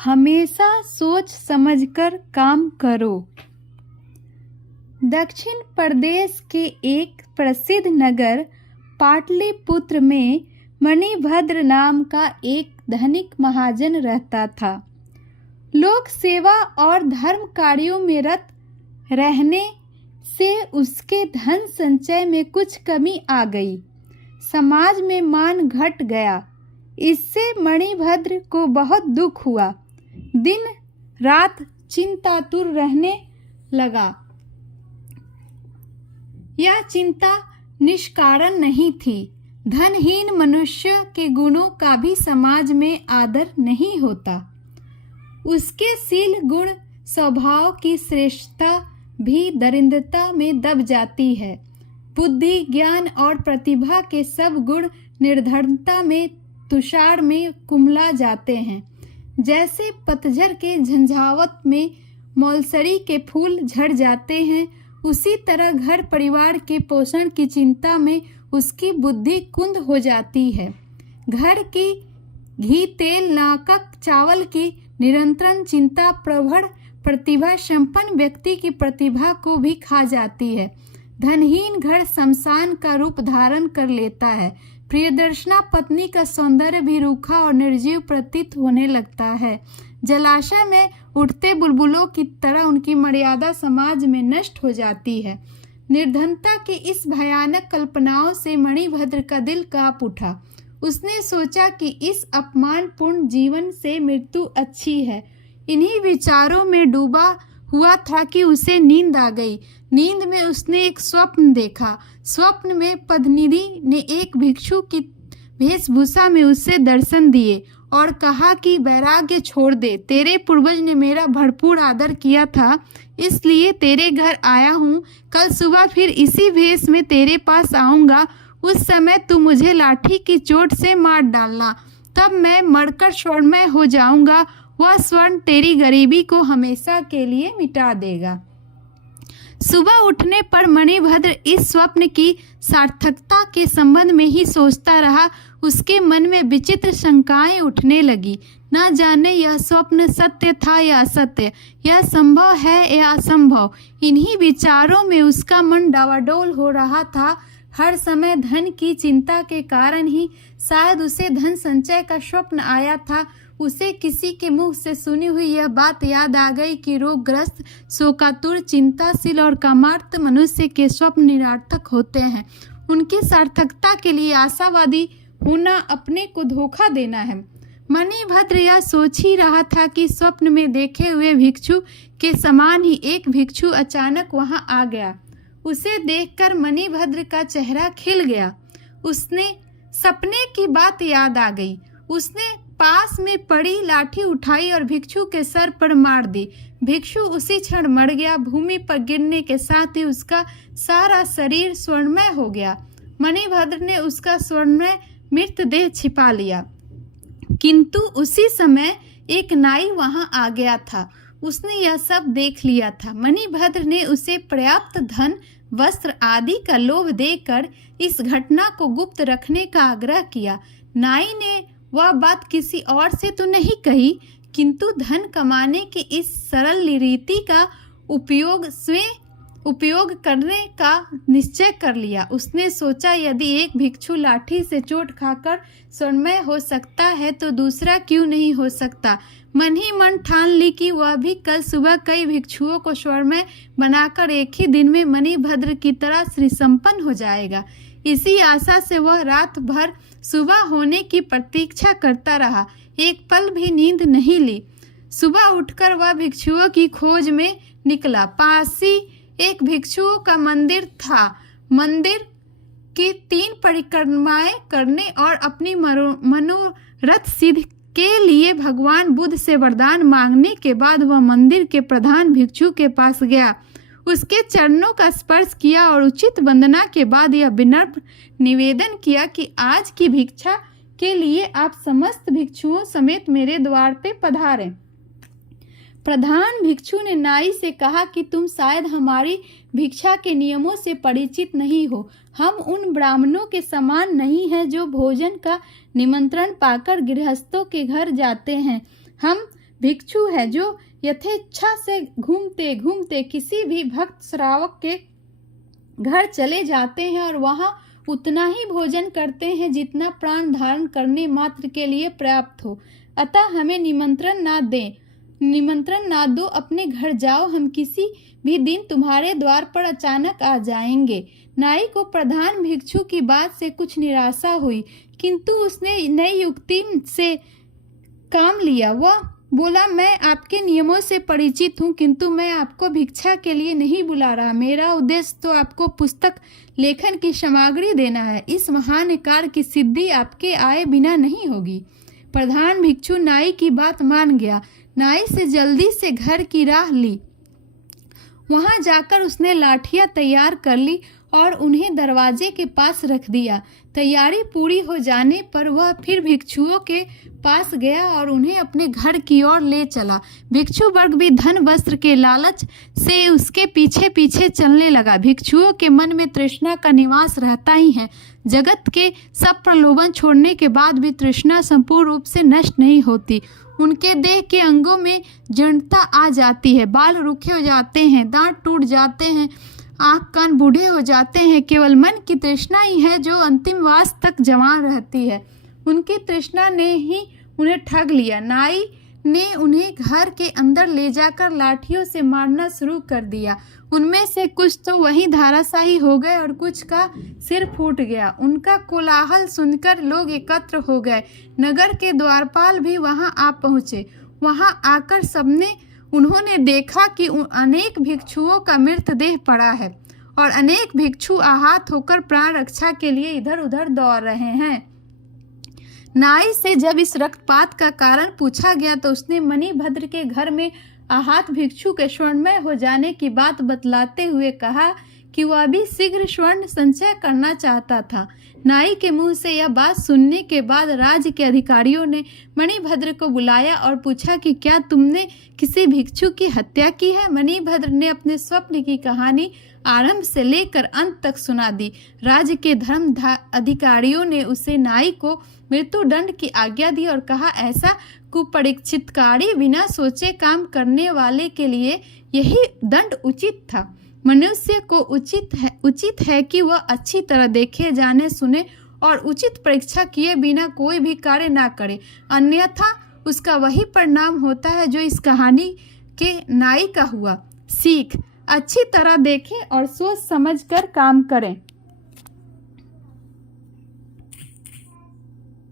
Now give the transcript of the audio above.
हमेशा सोच समझकर काम करो। दक्षिण प्रदेश के एक प्रसिद्ध नगर पाटलिपुत्र में मणिभद्र नाम का एक धनिक महाजन रहता था। लोक सेवा और धर्म कार्यों में रत रहने से उसके धन संचय में कुछ कमी आ गई। समाज में मान घट गया। इससे मणिभद्र को बहुत दुख हुआ। दिन रात चिंतातुर रहने लगा। यह चिंता निष्कारण नहीं थी। धनहीन मनुष्य के गुणों का भी समाज में आदर नहीं होता। उसके शील गुण स्वभाव की श्रेष्ठता भी दरिद्रता में दब जाती है। बुद्धि ज्ञान और प्रतिभा के सब गुण निर्धनता में तुषार में कुम्हला जाते हैं। जैसे पतझड़ के झंझावत में मौलसरी के फूल झड़ जाते हैं, उसी तरह घर परिवार के पोषण की चिंता में उसकी बुद्धि कुंद हो जाती है। घर की घी तेल नाकक चावल की निरंतर चिंता प्रबल प्रतिभा संपन्न व्यक्ति की प्रतिभा को भी खा जाती है। धनहीन घर शमशान का रूप धारण कर लेता है। प्रियदर्शना पत्नी का सौंदर्य भी रूखा और निर्जीव प्रतीत होने लगता है। जलाशय में उठते बुलबुलों की तरह उनकी मर्यादा समाज में नष्ट हो जाती है। निर्धनता की इस भयानक कल्पनाओं से मणिभद्र का दिल कांप उठा। उसने सोचा कि इस अपमानपूर्ण जीवन से मृत्यु अच्छी है। इन्हीं विचारों में डूबा हुआ था कि उसे नींद आ गई। नींद में उसने एक स्वप्न देखा। स्वप्न में पद्मिनी ने एक भिक्षु की वेशभूषा में उसे दर्शन दिए और कहा कि वैराग्य छोड़ दे। तेरे पूर्वज ने मेरा भरपूर आदर किया था, इसलिए तेरे घर आया हूँ। कल सुबह फिर इसी भेष में तेरे पास आऊँगा। उस समय तू मुझे लाठी की चोट से मार डालना, तब मैं मरकर स्वर्णमय हो जाऊँगा। वह स्वर्ण तेरी गरीबी को हमेशा के लिए मिटा देगा। सुबह उठने पर मणिभद्र इस स्वप्न की सार्थकता के संबंध में ही सोचता रहा। उसके मन में विचित्र शंकाएं उठने लगी। न जाने यह स्वप्न सत्य था या असत्य, यह संभव है या असंभव। इन्हीं विचारों में उसका मन डावाडोल हो रहा था। हर समय धन की चिंता के कारण ही शायद उसे धन संचय का स्वप्न आया था। उसे किसी के मुख से सुनी हुई यह बात याद आ गई कि रोगग्रस्त, शोकातुर, चिंताशील और कामार्थ मनुष्य के स्वप्न निरर्थक होते हैं। उनकी सार्थकता के लिए आशावादी होना अपने को धोखा देना है। मणिभद्र यह सोच ही रहा था कि स्वप्न में देखे हुए भिक्षु के समान ही एक भिक्षु अचानक वहां आ गया। उसे देखकर मणिभद्र का चेहरा खिल गया। उसने सपने की बात याद आ गई। उसने पास में पड़ी लाठी उठाई और भिक्षु के सर पर मार दी। भिक्षु उसी क्षण मर गया। भूमि पर गिरने के साथ ही उसका सारा शरीर स्वर्णमय हो गया। मणिभद्र ने उसका स्वर्णमय मृतदेह छिपा लिया, किंतु उसी समय एक नाई वहां आ गया था। उसने यह सब देख लिया था। मणिभद्र ने उसे पर्याप्त धन, वस्त्र आदि का लोभ देकर इस घटना को गुप्त रखने का आग्रह किया। नाई ने वह बात किसी और से तो नहीं कही, किंतु धन कमाने की इस सरल रीति का उपयोग करने का निश्चय कर लिया। उसने सोचा, यदि एक भिक्षु लाठी से चोट खाकर स्वर्णमय हो सकता है तो दूसरा क्यों नहीं हो सकता। मन ही मन ठान ली कि वह भी कल सुबह कई भिक्षुओं को स्वर्णमय बनाकर एक ही दिन में मणिभद्र की तरह श्री संपन्न हो जाएगा। इसी आशा से वह रात भर सुबह होने की प्रतीक्षा करता रहा। एक पल भी नींद नहीं ली। सुबह उठकर वह भिक्षुओं की खोज में निकला। पास ही एक भिक्षुओं का मंदिर था। मंदिर की 3 परिक्रमाएं करने और अपनी मनोरथ सिद्ध के लिए भगवान बुद्ध से वरदान मांगने के बाद वह मंदिर के प्रधान भिक्षु के पास गया। उसके चरणों का स्पर्श किया और उचित वंदना के बाद यह विनम्र निवेदन किया कि आज की भिक्षा के लिए आप समस्त भिक्षुओं समेत मेरे द्वार पे पधारें। प्रधान भिक्षु ने नाई से कहा कि तुम शायद हमारी भिक्षा के नियमों से परिचित नहीं हो। हम उन ब्राह्मणों के समान नहीं हैं जो भोजन का निमंत्रण पाकर गृहस्थों के घर जाते हैं। हम भिक्षु है जो यथेच्छा से घूमते घूमते किसी भी भक्त श्रावक के घर चले जाते हैं और वहां उतना ही भोजन करते हैं जितना प्राण धारण करने मात्र के लिए पर्याप्त हो। अतः हमें निमंत्रण ना दो, अपने घर जाओ, हम किसी भी दिन तुम्हारे द्वार पर अचानक आ जाएंगे। नाई को प्रधान भिक्षु की बात से कुछ निराशा हुई, किंतु उसने नई युक्ति से काम लिया। वह बोला, मैं आपके नियमों से परिचित हूँ, किंतु मैं आपको भिक्षा के लिए नहीं बुला रहा। मेरा उद्देश्य तो आपको पुस्तक लेखन की सामग्री देना है। इस महान कार्य की सिद्धि आपके आए बिना नहीं होगी। प्रधान भिक्षु नाई की बात मान गया। नाई से जल्दी से घर की राह ली। वहां जाकर उसने लाठियां तैयार कर ली और उन्हें दरवाजे के पास रख दिया। तैयारी पूरी हो जाने पर वह फिर भिक्षुओं के पास गया और उन्हें अपने घर की ओर ले चला। भिक्षु वर्ग भी धन वस्त्र के लालच से उसके पीछे पीछे चलने लगा। भिक्षुओं के मन में तृष्णा का निवास रहता ही है। जगत के सब प्रलोभन छोड़ने के बाद भी तृष्णा संपूर्ण रूप से नष्ट नहीं होती। उनके देह के अंगों में जड़ता आ जाती है, बाल रूखे हो जाते हैं, दांत टूट जाते हैं, आँख कान बूढ़े हो जाते हैं। केवल मन की तृष्णा ही है जो अंतिम वास तक जवान रहती है। उनकी तृष्णा ने ही उन्हें ठग लिया। नाई ने उन्हें घर के अंदर ले जाकर लाठियों से मारना शुरू कर दिया। उनमें से कुछ तो वहीं धराशायी हो गए और कुछ का सिर फूट गया। उनका कोलाहल सुनकर लोग एकत्र हो गए। नगर के द्वारपाल भी वहां आ पहुंचे। वहां आकर सबने उन्होंने देखा कि अनेक भिक्षुओं का मृतदेह पड़ा है और अनेक भिक्षु आहत होकर प्राण रक्षा के लिए इधर उधर दौड़ रहे हैं। नाई से जब इस रक्तपात का कारण पूछा गया तो उसने मणिभद्र के घर में आहत भिक्षु के स्वर्णमय हो जाने की बात बतलाते हुए कहा कि वह भी शीघ्र स्वर्ण संचय करना चाहता था। नाई के मुंह से यह बात सुनने के बाद राज्य के अधिकारियों ने मणिभद्र को बुलाया और पूछा कि क्या तुमने किसी भिक्षु की हत्या की है। मणिभद्र ने अपने स्वप्न की कहानी आरंभ से लेकर अंत तक सुना दी। राज्य के धर्म अधिकारियों ने उसे नाई को मृत्युदंड की आज्ञा दी और कहा, ऐसा कुपरीक्षितकारी बिना सोचे काम वाले के लिए यही दंड उचित था। मनुष्य को उचित है कि वह अच्छी तरह देखे, जाने, सुने और उचित परीक्षा किए बिना कोई भी कार्य ना करे, अन्यथा उसका वही परिणाम होता है जो इस कहानी के नाई का हुआ। सीख, अच्छी तरह देखें और सोच समझ कर काम करें।